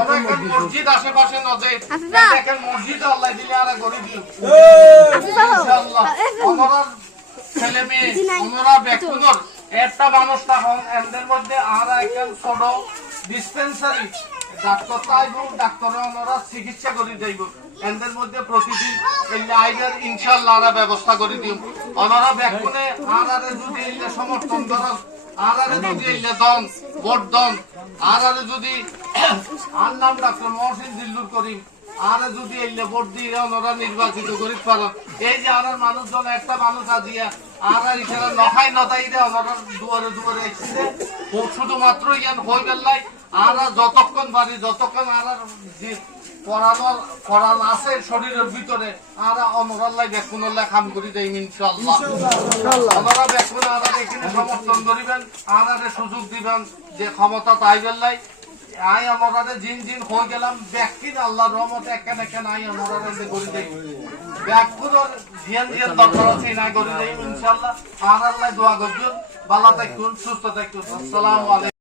অনেক মসজিদ আশেপাশে নজে দেখেন মসজিদ আল্লাহ দিলে আর গড়ি দিও ইনশাআল্লাহ ওনার ছেলে মেয়ে ওনারা ব্যক্তিগত একটা মানুষ তখন এদের মধ্যে আর একজন ছোট ডিসপেন্সারি ডাক্তার তাইব ডাক্তার ওনারা চিকিৎসা করে যাইব এদের মধ্যে প্রতিদিন এই আইনের ইনশাআল্লাহ আমরা ব্যবস্থা করে দিও ওনারা ব্যক্তিনে আর যদি এই সমর্থন করেন আর যদি এই দন ভোট দন আর যদি আর নাম ডাক্তার মহসিন জিল্লুর করিম আর যদি এই ভোট দিয়ে ওনারা নির্বাচিত করি পারেন এই যে আর মানুষজন একটা মানুষ আজিয়া আর ইশারা নখাই নতাই রে ওনারা দুয়ারে দুয়ারে এসেছে শুধুমাত্র ইয়ান হই বেলাই আর যতক্ষণ বাড়ি যতক্ষণ আর পড়ানো আছে শরীরের ভিতরে আর অনরাল্লাই বেকুনল্লাই কাম করি দেয় ইনশাআল্লাহ ওনারা বেকুন আর এখানে সমর্থন করিবেন আর সুযোগ দিবেন যে ক্ষমতা তাই বেলাই আই আমরা জিন জিন হয়ে গেলাম ব্যক্তির আল্লাহর রহমতে একখান একখান আই আমরা করি দেই ব্যাকুর জিয়ান জিয়ান দরকার আছে না করি দেই ইনশাআল্লাহ আর আল্লাহ দোয়া করবেন ভালো থাকুন সুস্থ থাকুন আসসালামু আলাইকুম।